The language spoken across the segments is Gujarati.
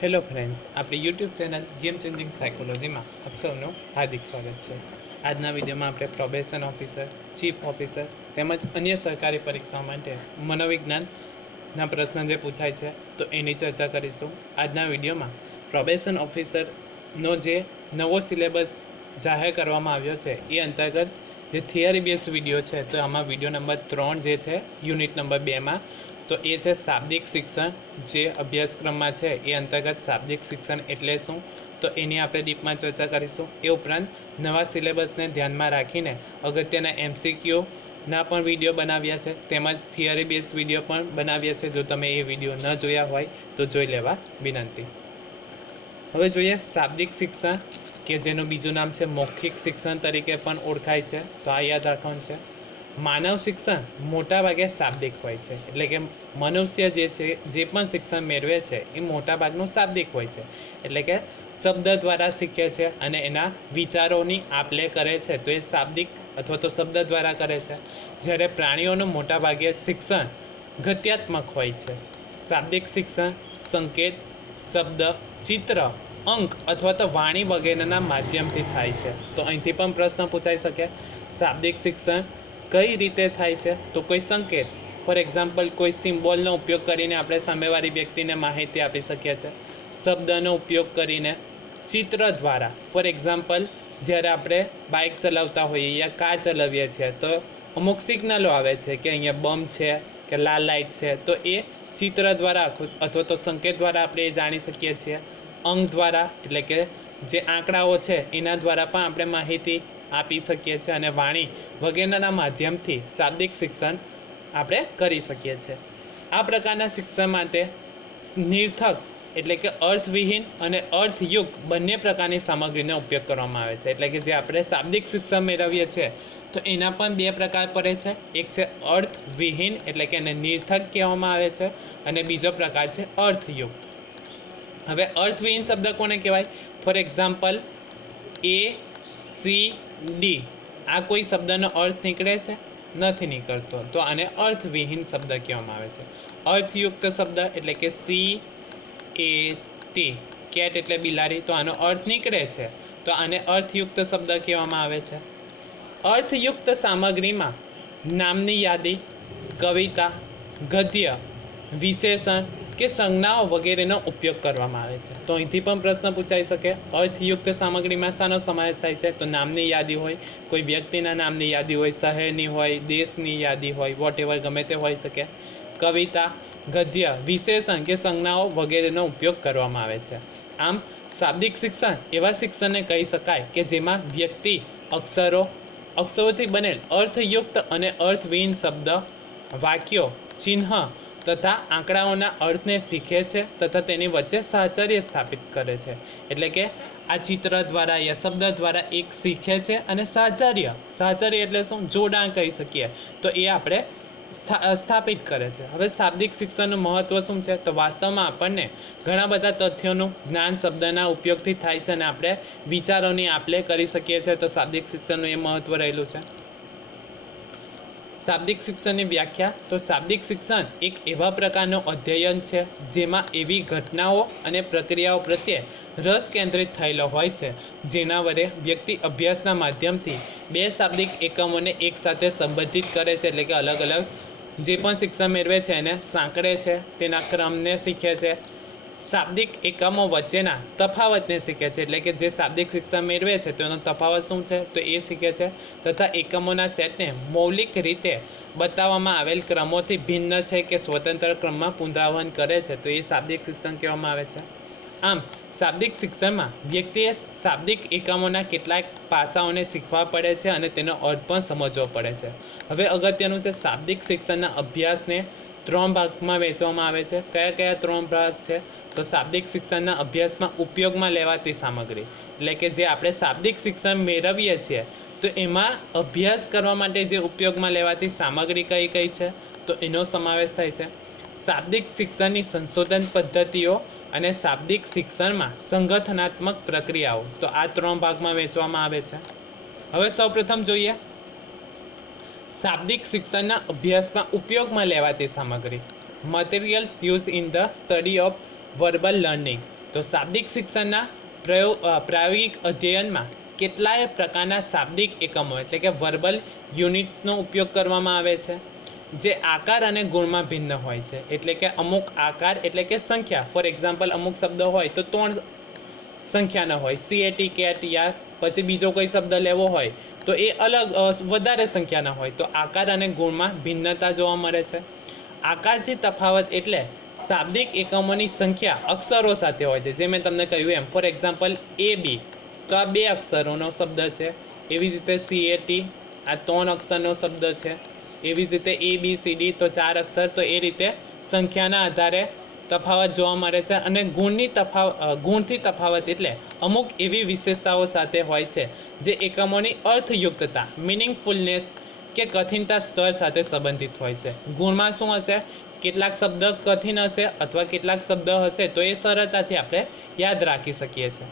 હેલો ફ્રેન્ડ્સ, આપણી યુટ્યુબ ચેનલ ગેમ ચેન્જિંગ સાયકોલોજીમાં આપ સૌનું હાર્દિક સ્વાગત છે. આજના વિડીયોમાં આપણે પ્રોબેશન ઓફિસર, ચીફ ઓફિસર તેમજ અન્ય સરકારી પરીક્ષાઓ માટે મનોવિજ્ઞાનના પ્રશ્ન જે પૂછાય છે, તો એની ચર્ચા કરીશું. આજના વિડીયોમાં પ્રોબેશન ઓફિસરનો જે નવો સિલેબસ જાહેર કરવામાં આવ્યો છે, એ અંતર્ગત જે થિયરી બેઝ વીડિયો છે, તો આમાં વીડિયો નંબર ત્રણ જે છે, યુનિટ નંબર બેમાં તો એ છે શાબ્દિક શિક્ષણ જે અભ્યાસક્રમમાં છે, એ અંતર્ગત શાબ્દિક શિક્ષણ એટલે શું? તો એની આપણે ડીપમાં ચર્ચા કરીશું. એ ઉપરાંત નવા સિલેબસને ધ્યાનમાં રાખીને અગત્યના એમસીક્યુ ના પણ વીડિયો બનાવ્યા છે, તેમજ થિયરી બેઝ વીડિયો પણ બનાવ્યા છે, જો તમે એ વીડિયો ન જોયા હોય તો જોઈ લેવા વિનંતી. હવે જોઈએ શાબ્દિક શિક્ષણ, કે જેનું બીજું નામ છે મૌખિક શિક્ષણ તરીકે પણ ઓળખાય છે. તો આ યાદ રાખવાનું છે. માનવ શિક્ષણ મોટાભાગે શાબ્દિક હોય છે. એટલે કે મનુષ્ય જે છે, જે પણ શિક્ષણ મેળવે છે, એ મોટાભાગનું શાબ્દિક હોય છે. એટલે કે શબ્દ દ્વારા શીખે છે અને એના વિચારોની આપલે કરે છે, તો એ શાબ્દિક અથવા તો શબ્દ દ્વારા કરે છે. જ્યારે પ્રાણીઓનું મોટાભાગે શિક્ષણ ગત્યાત્મક હોય છે. શાબ્દિક શિક્ષણ સંકેત, શબ્દ, ચિત્ર, અંક અથવા તો વાણી વગેરેના માધ્યમથી થાય છે. તો અહીંથી પણ પ્રશ્ન પૂછાઈ શકે. શાબ્દિક શિક્ષણ કઈ રીતે થાય છે? તો કોઈ સંકેત. ફોર એક્ઝામ્પલ કોઈ સિમ્બોલનો ઉપયોગ કરીને આપણે સામેવાળી વ્યક્તિને માહિતી આપી શકીએ છીએ શબ્દનો ઉપયોગ કરીને. ચિત્ર દ્વારા. ફોર એક્ઝામ્પલ જ્યારે આપણે બાઇક ચલાવતા હોઈએ યા કાર ચલાવીએ છીએ, તો અમુક સિગ્નલો આવે છે કે અહીંયા બમ્પ છે, કે લાલ લાઇટ છે. તો એ ચિત્ર દ્વારા અથવા તો સંકેત દ્વારા આપણે એ જાણી શકીએ છીએ. અંક દ્વારા, એટલે કે જે આંકડાઓ છે, એના દ્વારા પણ આપણે માહિતી આપી શકીએ છીએ અને વાણી વગેરેના માધ્યમથી શાબ્દિક શિક્ષણ આપણે કરી શકીએ છીએ. આ પ્રકારના શિક્ષણ માટે નિર્થક એટલે કે અર્થવિહીન અને અર્થયુક્ત બંને પ્રકારની સામગ્રીનો ઉપયોગ કરવામાં આવે છે. એટલે કે જે આપણે શાબ્દિક શિક્ષણ મેળવીએ છીએ, તો એના પણ બે પ્રકાર પડે છે. એક છે અર્થવિહીન એટલે કે એને નિર્થક કહેવામાં આવે છે અને બીજો પ્રકાર છે અર્થયુક્ત. હવે અર્થવિહીન શબ્દ કોને કહેવાય? For example A C D આ કોઈ શબ્દનો અર્થ નીકળે છે? નથી નીકળતો. તો આને અર્થવિહીન શબ્દ કહેવામાં આવે છે. અર્થયુક્ત શબ્દ એટલે કે સી એ ટી કેટ એટલે બિલાડી. તો આનો અર્થ નીકળે છે. તો આને અર્થયુક્ત શબ્દ કહેવામાં આવે છે. અર્થયુક્ત સામગ્રીમાં નામની યાદી, કવિતા, ગદ્ય, વિશેષણ કે સંજ્ઞાઓ વગેરેનો ઉપયોગ કરવામાં આવે છે. તો અહીંથી પણ પ્રશ્ન પૂછાઈ શકે. અર્થયુક્ત સામગ્રીમાં શાનો સમાવેશ થાય છે? તો નામની યાદી હોય, કોઈ વ્યક્તિના નામની યાદી હોય, શહેરની હોય, દેશની યાદી હોય વોટ એવર ગમે તે હોઈ શકે. કવિતા, ગદ્ય, વિશેષણ કે સંજ્ઞાઓ વગેરેનો ઉપયોગ કરવામાં આવે છે. આમ, શાબ્દિક શિક્ષણ એવા શિક્ષણને કહી શકાય કે જેમાં વ્યક્તિ, અક્ષરો, અક્ષરોથી બનેલ અર્થયુક્ત અને અર્થવિહીન શબ્દ, વાક્યો, ચિહ્ન તથા આંકડાઓના અર્થને શીખે છે તથા તેની વચ્ચે સાહચર્ય સ્થાપિત કરે છે. એટલે કે આ ચિત્ર દ્વારા યા શબ્દ દ્વારા એક શીખે છે અને સાહચર્ય. સાહચર્ય એટલે શું? જોડાણ કહી શકીએ. તો એ આપણે સ્થા- સ્થાપિત કરે છે. હવે શાબ્દિક શિક્ષણનું મહત્ત્વ શું છે? તો વાસ્તવમાં આપણને ઘણા બધા તથ્યોનું જ્ઞાન શબ્દના ઉપયોગથી થાય છે અને આપણે વિચારોની આપલે કરી શકીએ છીએ. તો શાબ્દિક શિક્ષણનું એ મહત્ત્વ રહેલું છે. શાબ્દિક શિક્ષણની વ્યાખ્યા તો શાબ્દિક શિક્ષણ એક એવા પ્રકારનું અધ્યયન છે જેમાં એવી ઘટનાઓ અને પ્રક્રિયાઓ પ્રત્યે રસ કેન્દ્રિત થયેલો હોય છે. જેના વડે વ્યક્તિ અભ્યાસના માધ્યમથી બે શાબ્દિક એકમોને એકસાથે સંબંધિત કરે છે એટલે કે અલગ અલગ જે પણ શિક્ષણ મેળવે છે એને સાંકળે છે, તેના ક્રમને શીખે છે શાબ્દિક એકમો વચ્ચેના તફાવતને શીખે છે. એટલે કે જે શાબ્દિક શિક્ષણ મેળવે છે, તેનો તફાવત શું છે? તો એ શીખે છે. તથા એકમોના સેટને મૌલિક રીતે બતાવવામાં આવેલ ક્રમોથી ભિન્ન છે કે સ્વતંત્ર ક્રમમાં પુનરાવહન કરે છે. તો એ શાબ્દિક શિક્ષણ કહેવામાં આવે છે. આમ, શાબ્દિક શિક્ષણમાં વ્યક્તિએ શાબ્દિક એકમોના કેટલાક પાસાઓને શીખવા પડે છે અને તેનો અર્થ પણ સમજવો પડે છે. હવે અગત્યનું છે શાબ્દિક શિક્ષણના અભ્યાસને ત્રણ ભાગમાં વહેંચવામાં આવે છે. કયા કયા ત્રણ ભાગ છે? તો શાબ્દિક શિક્ષણના અભ્યાસમાં ઉપયોગમાં લેવાતી સામગ્રી. એટલે કે જે આપણે શાબ્દિક શિક્ષણ મેળવીએ છીએ, તો એમાં અભ્યાસ કરવા માટે જે ઉપયોગમાં લેવાતી સામગ્રી કઈ કઈ છે? તો એનો સમાવેશ થાય છે. શાબ્દિક શિક્ષણની સંશોધન પદ્ધતિઓ અને શાબ્દિક શિક્ષણમાં સંગઠનાત્મક પ્રક્રિયાઓ. તો આ ત્રણ ભાગમાં વહેંચવામાં આવે છે. હવે સૌપ્રથમ જોઈએ શાબ્દિક શિક્ષણના અભ્યાસમાં ઉપયોગમાં લેવાતી સામગ્રી. Materials use in the study of verbal learning તો શાબ્દિક શિક્ષણના પ્રયોગ પ્રાયોગિક અધ્યયનમાં કેટલાય પ્રકારના શાબ્દિક એકમો, એટલે કે વર્બલ યુનિટ્સનો ઉપયોગ કરવામાં આવે છે, જે આકાર અને ગુણમાં ભિન્ન હોય છે. એટલે કે અમુક આકાર, એટલે કે સંખ્યા. ફોર એક્ઝામ્પલ અમુક શબ્દ હોય તો ત્રણ સંખ્યાના હોય. સીએટી કેટ યા પછી બીજો કોઈ શબ્દ લેવો હોય તો એ અલગ વધારે સંખ્યાના હોય. તો આકાર અને ગુણમાં ભિન્નતા જોવા મળે છે. આકારથી તફાવત એટલે શાબ્દિક એકમોની સંખ્યા અક્ષરો સાથે હોય છે. જે મેં તમને કહ્યું એમ. ફોર એક્ઝામ્પલ એ બી તો આ બે અક્ષરોનો શબ્દ છે. એવી જ રીતે સી એ ટી આ ત્રણ અક્ષરનો શબ્દ છે. એવી જ રીતે એ બી સી ડી તો ચાર અક્ષર. તો એ રીતે સંખ્યાના આધારે તફાવત જોવા મળે છે અને ગુણની તફાવત ગુણથી તફાવત એટલે અમુક એવી વિશેષતાઓ સાથે હોય છે જે એકમોની અર્થયુક્તતા મિનિંગફુલનેસ કે કઠિનતા સ્તર સાથે સંબંધિત હોય છે. ગુણમાં શું હશે? કેટલાક શબ્દ કઠિન હશે અથવા કેટલાક શબ્દ હશે તો એ સરળતાથી આપણે યાદ રાખી શકીએ છીએ.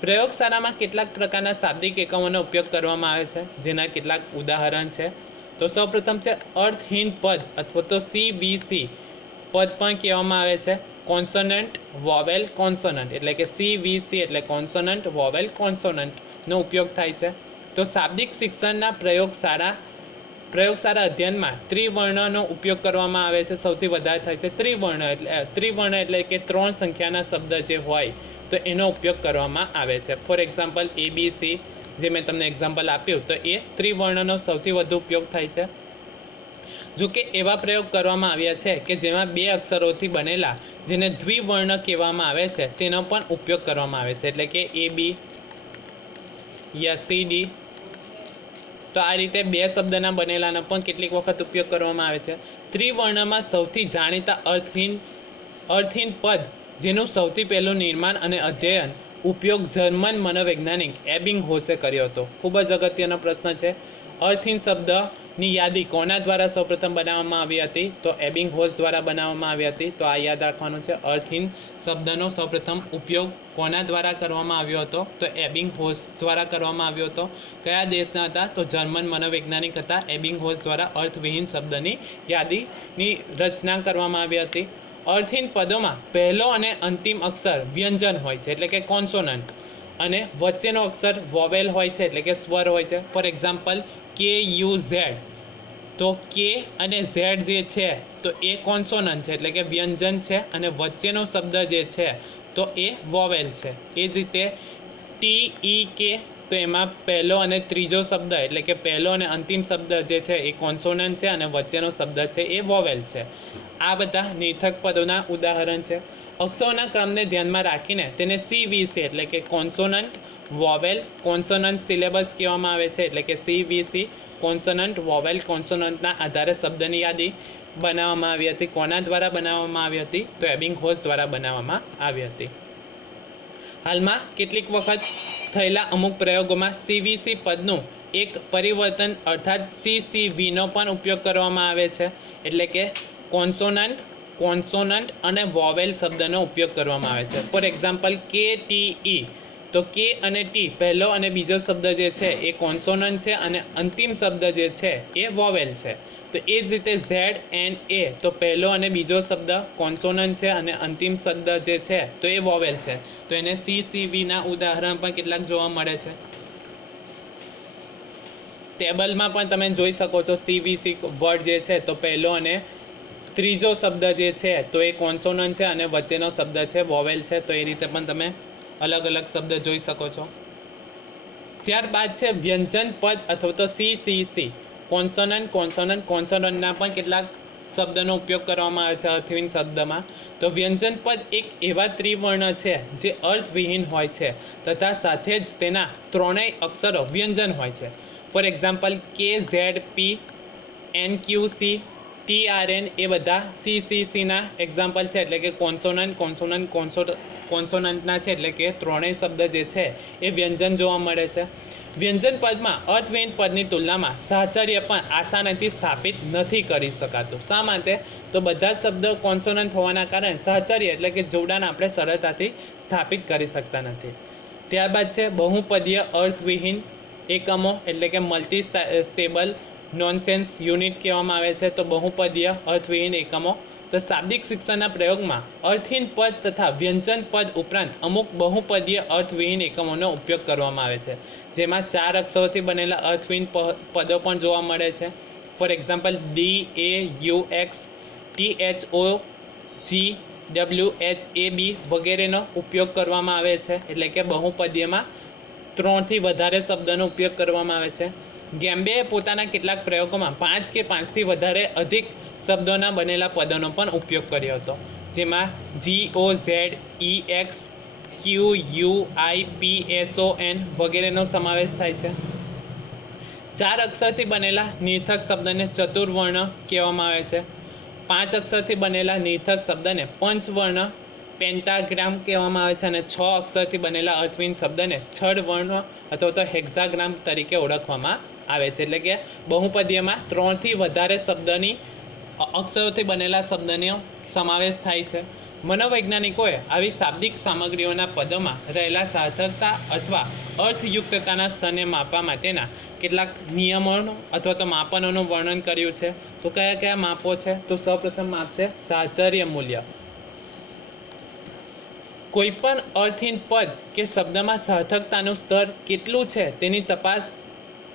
પ્રયોગશાળામાં કેટલાક પ્રકારના શાબ્દિક એકમોનો ઉપયોગ કરવામાં આવે છે, જેના કેટલાક ઉદાહરણ છે. તો સૌપ્રથમ છે અર્થહીન પદ અથવા તો સી વી સી પદ પણ કહેવામાં આવે છે કોન્સોનન્ટ વોવેલ કોન્સોનન્ટ એટલે કે સી વી સી એટલે કોન્સોનન્ટ વોવેલ કોન્સોનન્ટનો ઉપયોગ થાય છે. તો શાબ્દિક શિક્ષણના પ્રયોગશાળા પ્રયોગશાળા અધ્યયનમાં ત્રિવર્ણનો ઉપયોગ કરવામાં આવે છે. સૌથી વધારે થાય છે ત્રિવર્ણ એટલે ત્રિવર્ણ એટલે કે ત્રણ સંખ્યાના શબ્દ જે હોય તો એનો ઉપયોગ કરવામાં આવે છે. For example A B C જે મેં તમને એક્ઝામ્પલ આપ્યું, તો એ ત્રિવર્ણનો સૌથી વધુ ઉપયોગ થાય છે. જો કે એવા પ્રયોગ કરવામાં આવ્યા છે કે જેમાં બે અક્ષરોથી બનેલા, જેને દ્વિવર્ણ કહેવામાં આવે છે, તેનો પણ ઉપયોગ કરવામાં આવે છે. એટલે કે એ બી યા ડી તો આ રીતે બે શબ્દના બનેલાનો પણ કેટલીક વખત ઉપયોગ કરવામાં આવે છે. ત્રિવર્ણમાં સૌથી જાણીતા અર્થહીન અર્થહીન પદ, જેનું સૌથી પહેલું નિર્માણ અને અધ્યયન ઉપયોગ જર્મન મનોવૈજ્ઞાનિક એબિંગ હોસે કર્યો હતો. ખૂબ જ અગત્યનો પ્રશ્ન છે. અર્થહીન શબ્દની યાદી કોના દ્વારા સૌપ્રથમ બનાવવામાં આવી હતી? તો એબિંગ હોસ દ્વારા બનાવવામાં આવી હતી. તો આ યાદ રાખવાનું છે, અર્થહીન શબ્દનો સૌપ્રથમ ઉપયોગ કોના દ્વારા કરવામાં આવ્યો હતો? તો એબિંગ હોસ દ્વારા કરવામાં આવ્યો હતો. કયા દેશના હતા? તો જર્મન મનોવૈજ્ઞાનિક હતા. એબિંગ હોસ દ્વારા અર્થવિહીન શબ્દની યાદીની રચના કરવામાં આવી હતી. અર્થહીન પદોમાં પહેલો અને અંતિમ અક્ષર વ્યંજન હોય છે, એટલે કે કોન્સોનન્ટ અને વચ્ચેનો અક્ષર વોવેલ હોય છે એટલે કે સ્વર હોય છે. For example K U Z તો કે અને ઝેડ જે છે, તો એ કોન્સોનન્ટ છે એટલે કે વ્યંજન છે અને વચ્ચેનો શબ્દ જે છે, તો એ વોવેલ છે. એ જ રીતે ટી ઈ કે તો એમાં પહેલો અને ત્રીજો શબ્દ એટલે કે પહેલો અને અંતિમ શબ્દ જે છે એ કોન્સોનન્ટ છે અને વચ્ચેનો શબ્દ છે એ વોવેલ છે. આ બધા નિર્થક પદોના ઉદાહરણ છે. અક્ષરોના ક્રમને ધ્યાનમાં રાખીને તેને સીવીસી એટલે કે કોન્સોનન્ટ વોવેલ કોન્સોનન્ટ સિલેબસ કહેવામાં આવે છે. એટલે કે સીવીસી કોન્સોનન્ટ વોવેલ કોન્સોનન્ટના આધારે શબ્દની યાદી બનાવવામાં આવી હતી. કોના દ્વારા બનાવવામાં આવી હતી? તો એબિંગ હોસ દ્વારા બનાવવામાં આવી હતી. હાલમાં કેટલીક વખત થયેલા અમુક પ્રયોગોમાં સીવીસી પદનું એક પરિવર્તન અર્થાત સીસીવીનો પણ ઉપયોગ કરવામાં આવે છે. એટલે કે કોન્સોનન્ટ કોન્સોનન્ટ અને વોવેલ શબ્દનો ઉપયોગ કરવામાં આવે છે. For example K T E તો કે અને ટી, પહેલો અને બીજો શબ્દ જે છે એ કોન્સોનન્ટ છે અને અંતિમ શબ્દ જે છે એ વોવેલ છે. તો એ જ રીતે ઝેડ એન્ડ એ, તો પહેલો અને બીજો શબ્દ કોન્સોનન્ટ છે અને અંતિમ શબ્દ જે છે તો એ વોવેલ છે. તો એને સી સી વીના ઉદાહરણ પણ કેટલાક જોવા મળે છે. ટેબલમાં પણ તમે જોઈ શકો છો સીવીસી વર્ડ જે છે તો પહેલો અને ત્રીજો શબ્દ જે છે તો એ કોન્સોનન્ટ છે અને વચ્ચેનો શબ્દ છે વોવેલ છે. તો એ રીતે પણ તમે અલગ અલગ શબ્દ જોઈ શકો છો. ત્યારબાદ છે વ્યંજન પદ અથવા તો C C C consonant consonant કોન્સોનન્ટના પણ કેટલાક શબ્દનો ઉપયોગ કરવામાં આવે છે અર્થહીન શબ્દમાં. તો વ્યંજન પદ એક એવા ત્રિવર્ણ છે જે અર્થવિહીન હોય છે તથા સાથે જ તેના ત્રણેય અક્ષરો વ્યંજન હોય છે. For example K Z P N Q C T R N A બધા સી સી સીના એક્ઝામ્પલ છે, એટલે કે કોન્સોનન્ટ કોન્સોનન્ટ કોન્સો કોન્સોનન્ટના છે, એટલે કે ત્રણેય શબ્દ જે છે એ વ્યંજન જોવા મળે છે. વ્યંજન પદમાં અર્થવિહીન પદની તુલનામાં સાહચર્ય પણ આસાનીથી સ્થાપિત નથી કરી શકાતું. શા માટે? તો બધા જ શબ્દ કોન્સોનન્ટ હોવાના કારણે સાહચર્ય એટલે કે જોડાણ આપણે સરળતાથી સ્થાપિત કરી શકતા નથી. ત્યારબાદ છે, બહુપદીય અર્થવિહીન એકમો એટલે કે મલ્ટી સ્ટેબલ નોનસેન્સ યુનિટ કહેવામાં આવે છે, તો બહુપદીય અર્થવિહીન એકમો. તો શાબ્દિક શિક્ષણના પ્રયોગમાં અર્થહીન પદ તથા વ્યંજન પદ ઉપરાંત અમુક બહુપદીય અર્થવિહીન એકમોનો ઉપયોગ કરવામાં આવે છે. જેમાં ચાર અક્ષરોથી બનેલા અર્થવિહીન પદો પણ જોવા મળે છે. For example D A U X T H O G W H A B વગેરેનો ઉપયોગ કરવામાં આવે છે. એટલે કે બહુપદીયમાં ત્રણથી વધારે શબ્દનો ઉપયોગ કરવામાં આવે છે. ગેમ્બેએ પોતાના કેટલાક પ્રયોગોમાં પાંચ કે પાંચથી વધારે અધિક શબ્દોના બનેલા પદોનો પણ ઉપયોગ કર્યો હતો. જેમાં G O Z E X Q U I P S O N વગેરેનો સમાવેશ થાય છે. ચાર અક્ષરથી બનેલા નિર્થક શબ્દને ચતુર્વર્ણ કહેવામાં આવે છે. પાંચ અક્ષરથી બનેલા નિર્થક શબ્દને પંચવર્ણ પેન્ટાગ્રામ કહેવામાં આવે છે અને છ અક્ષરથી બનેલા અર્થવિન શબ્દને છડ વર્ણ અથવા તો હેક્ઝાગ્રામ તરીકે ઓળખવામાં આવે છે. એટલે કે બહુપદીયમાં ત્રણથી વધારે શબ્દની અક્ષરોથી બનેલા શબ્દનો સમાવેશ થાય છે. મનોવૈજ્ઞાનિકોએ આવી શાબ્દિક સામગ્રીઓના પદોમાં રહેલા સાર્થકતા અથવા અર્થયુક્તતાના સ્તરને માપવા માટેના કેટલાક નિયમોનું અથવા તો માપનોનું વર્ણન કર્યું છે. તો કયા કયા માપો છે? તો સૌપ્રથમ માપ છે સાહચર્ય મૂલ્ય. કોઈપણ અર્થહીન પદ કે શબ્દમાં સાર્થકતાનું સ્તર કેટલું છે તેની તપાસ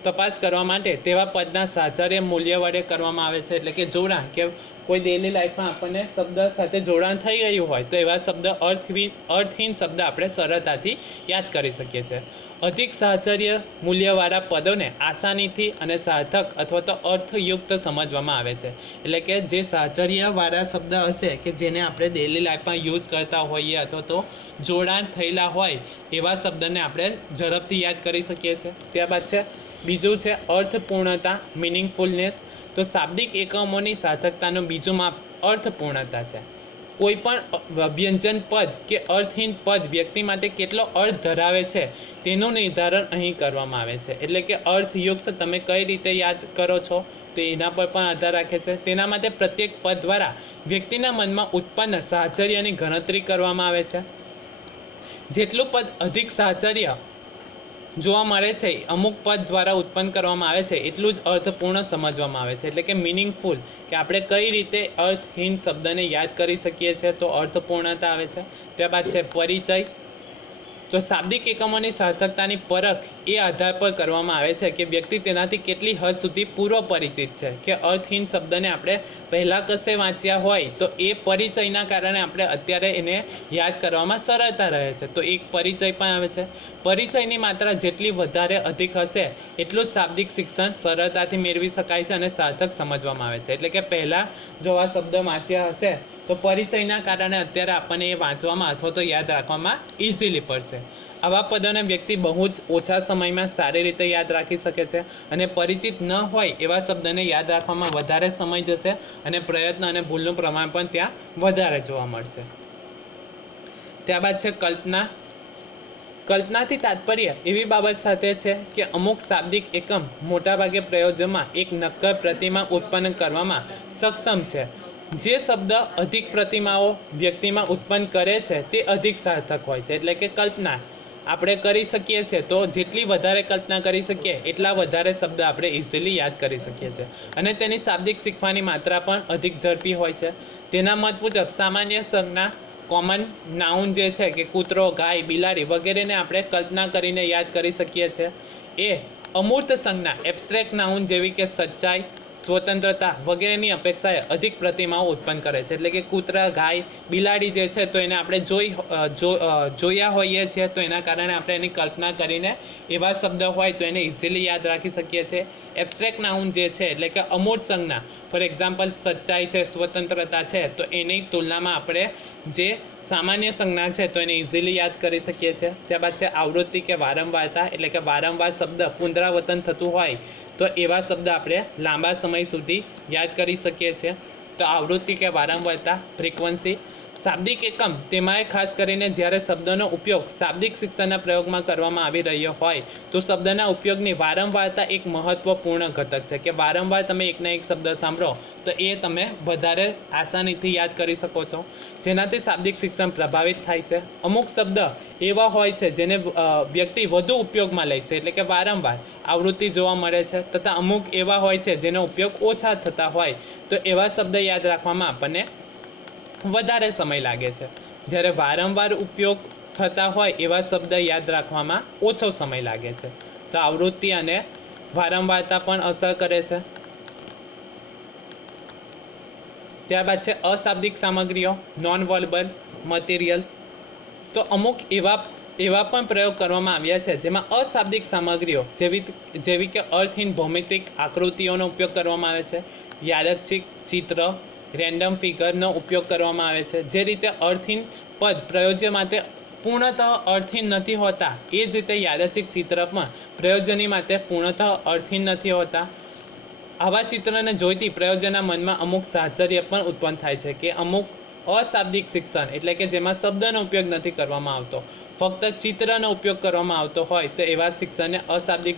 તપાસ કરવા માટે તેવા પદના સાહચર્ય મૂલ્ય વડે કરવામાં આવે છે. એટલે કે જોડાણ કે કોઈ ડેલી લાઈફમાં આપણને શબ્દ સાથે જોડાણ થઈ ગયું હોય તો એવા શબ્દ અર્થહીન અર્થહીન શબ્દ આપણે સરળતાથી યાદ કરી શકીએ છીએ. અધિક સાહચર્ય મૂલ્યવાળા પદોને આસાનીથી અને સાર્થક અથવા તો અર્થયુક્ત સમજવામાં આવે છે. એટલે કે જે સાહચર્યવાળા શબ્દ હશે કે જેને આપણે ડેલી લાઈફમાં યુઝ કરતા હોઈએ અથવા તો જોડાણ થયેલા હોય એવા શબ્દને આપણે ઝડપથી યાદ કરી શકીએ છીએ. ત્યારબાદ છે, બીજું છે અર્થપૂર્ણતા મિનિંગફુલનેસ તો શાબ્દિક એકમોની સાર્થકતાનું બીજું માપ અર્થપૂર્ણતા છે. કોઈ પણ વ્યંજન પદ કે અર્થહીન પદ વ્યક્તિ માટે કેટલો અર્થ ધરાવે છે, તેનું નિર્ધારણ અહીં કરવામાં આવે છે. એટલે કે અર્થયુક્ત તમે કઈ રીતે યાદ કરો છો, તો એના પર પણ આધાર રાખે છે. તેના માટે પ્રત્યેક પદ દ્વારા વ્યક્તિના મનમાં ઉત્પન્ન સાહચર્યની ગણતરી કરવામાં આવે છે. જેટલું પદ અધિક સાહચર્ય જોવા મળે છે, અમુક પદ દ્વારા ઉત્પન્ન કરવામાં આવે છે, એટલું જ અર્થપૂર્ણ સમજવામાં આવે છે. એટલે કે મિનિંગફુલ કે આપણે કઈ રીતે અર્થહીન શબ્દને યાદ કરી શકીએ છીએ તો અર્થપૂર્ણતા આવે છે. ત્યારબાદ છે પરિચય. તો શાબ્દિક એકમોની સાર્થકતાની પરખ એ આધાર પર કરવામાં આવે છે કે વ્યક્તિ તેનાથી કેટલી હદ સુધી પૂર્વ પરિચિત છે. કે અર્થહીન શબ્દને આપણે પહેલાં કશે વાંચ્યા હોય તો એ પરિચયના કારણે આપણે અત્યારે એને યાદ કરવામાં સરળતા રહે છે. તો એક પરિચય પણ આવે છે. પરિચયની માત્રા જેટલી વધારે અધિક હશે એટલું શાબ્દિક શિક્ષણ સરળતાથી મેળવી શકાય છે અને સાર્થક સમજવામાં આવે છે. એટલે કે પહેલાં જો આ શબ્દ વાંચ્યા હશે તો પરિચયના કારણે અત્યારે આપણને એ વાંચવામાં અથવા તો યાદ રાખવામાં ઇઝીલી પડશે. આવા પદોને વ્યક્તિ બહુ જ ઓછા સમયમાં સારી રીતે યાદ રાખી શકે છે અને પરિચિત ન હોય એવા શબ્દને યાદ રાખવામાં વધારે સમય જશે અને પ્રયત્ન અને ભૂલનું પ્રમાણ પણ ત્યાં વધારે જોવા મળશે. ત્યારબાદ છે કલ્પના. કલ્પનાથી તાત્પર્ય એવી બાબત સાથે છે કે અમુક શાબ્દિક એકમ મોટાભાગે પ્રયોજનમાં એક નક્કર પ્રતિમા ઉત્પન્ન કરવામાં સક્ષમ છે. જે શબ્દ અધિક પ્રતિમાઓ વ્યક્તિમાં ઉત્પન્ન કરે છે, તે અધિક સાર્થક હોય છે. એટલે કે કલ્પના. આપણે કરી શકીએ છીએ તો જેટલી વધારે કલ્પના કરી શકીએ, એટલા વધારે શબ્દ આપણે ઇઝીલી યાદ કરી શકીએ છીએ. અને તેની શાબ્દિક શીખવાની માત્રા પણ અધિક ઝડપી હોય છે. તેના મત મુજબ સામાન્ય સંજ્ઞા કોમન નાઉન જે છે કે કૂતરો, ગાય, બિલાડી વગેરેને આપણે કલ્પના કરીને યાદ કરી શકીએ છીએ. એ અમૂર્ત સંજ્ઞા એબ્સ્ટ્રેક્ટ નાઉન જેવી કે સચ્ચાઈ સ્વતંત્રતા વગેરેની અપેક્ષાએ અધિક પ્રતિમાઓ ઉત્પન્ન કરે છે. એટલે કે કૂતરા, ગાય, બિલાડી જે છે તો એને આપણે જોઈ જોયા હોઈએ છીએ તો એના કારણે આપણે એની કલ્પના કરીને એવા શબ્દ હોય તો એને ઇઝીલી યાદ રાખી શકીએ છીએ. એબ્સ્ટ્રેક્ટ નાઉન જે છે એટલે કે અમૂર્ત સંજ્ઞા ફોર એક્ઝામ્પલ સચ્ચાઈ છે, સ્વતંત્રતા છે, તો એની તુલનામાં આપણે જે સામાન્ય સંજ્ઞા છે તો એને ઇઝીલી યાદ કરી શકીએ છીએ. ત્યારબાદ છે આવૃત્તિ કે વારંવારતા, એટલે કે વારંવાર શબ્દ પુનરાવર્તન થતું હોય તો એવા શબ્દ આપણે લાંબા સમય સુધી યાદ કરી શકીએ છીએ. તો આવૃત્તિ કે વારંવારતા ફ્રીક્વન્સી શાબ્દિક એકમ તેમાંય ખાસ કરીને જ્યારે શબ્દનો ઉપયોગ શાબ્દિક શિક્ષણના પ્રયોગમાં કરવામાં આવી રહ્યો હોય, તો શબ્દના ઉપયોગની વારંવારતા એક મહત્વપૂર્ણ ઘટક છે કે વારંવાર તમે એકના એક શબ્દ સાંભળો, તો એ તમે વધારે આસાનીથી યાદ કરી શકો છો. જેનાથી શાબ્દિક શિક્ષણ પ્રભાવિત થાય છે. અમુક શબ્દ એવા હોય છે જેને વ્યક્તિ વધુ ઉપયોગમાં લે છે, એટલે કે વારંવાર આવૃત્તિ જોવા મળે છે, તથા અમુક એવા હોય છે જેનો ઉપયોગ ઓછા થતા હોય, તો એવા શબ્દ યાદ રાખવામાં આપણને વધારે સમય લાગે છે. જ્યારે વારંવાર ઉપયોગ થતા હોય એવા શબ્દ યાદ રાખવામાં ઓછો સમય લાગે છે. તો આવૃત્તિ અને વારંવારતા પણ અસર કરે છે. ત્યારબાદ છે અશાબ્દિક સામગ્રીઓ નોન વર્બલ મટીરિયલ્સ તો અમુક એવા એવા પણ પ્રયોગ કરવામાં આવ્યા છે, જેમાં અશાબ્દિક સામગ્રીઓ જેવી જેવી કે અર્થહીન ભૌમિતિક આકૃતિઓનો ઉપયોગ કરવામાં આવે છે. યાદચ્છિક ચિત્ર રેન્ડમ ફિગરનો ઉપયોગ કરવામાં આવે છે. જે રીતે અર્થહીન પદ પ્રયોજ્ય માટે પૂર્ણતઃ અર્થહીન નથી હોતા, એ જ રીતે યાદચિક ચિત્રમાં પ્રયોજની માટે પૂર્ણતઃ અર્થહીન નથી હોતા. આવા ચિત્રને જોઈતી પ્રયોજનના મનમાં અમુક સાહચર્ય પણ ઉત્પન્ન થાય છે કે અમુક અશાબ્દિક શિક્ષણ એટલે કે જેમાં શબ્દનો ઉપયોગ નથી કરવામાં આવતો. ફક્ત ચિત્રનો ઉપયોગ કરવામાં આવતો હોય તો એવા શિક્ષણને અશાબ્દિક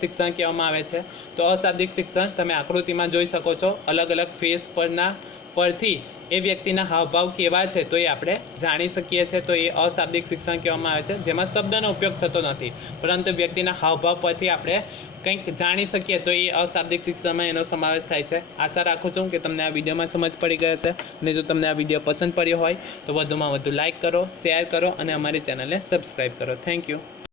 શિક્ષણ કહેવામાં આવે છે. તો અશાબ્દિક શિક્ષણ તમે આકૃતિમાં જોઈ શકો છો. અલગ અલગ ફેસ પરના પરથી એ વ્યક્તિના હાવભાવ કેવા છે તો એ આપણે જાણી શકીએ છીએ. તો એ અશાબ્દિક શિક્ષણ કહેવામાં આવે છે, જેમાં શબ્દનો ઉપયોગ થતો નથી. પરંતુ વ્યક્તિના હાવભાવ પરથી આપણે કંઈક જાણી શકીએ તો એ અશાબ્દિક શિક્ષણમાં એનો સમાવેશ થાય છે. આશા રાખું છું કે તમને આ વિડીયોમાં સમજ પડી ગયો છે અને જો તમને આ વીડિયો પસંદ પડ્યો હોય તો વધુમાં વધુ લાઇક કરો, શેર કરો અને અમારી ચેનલને સબસ્ક્રાઈબ કરો. Thank you.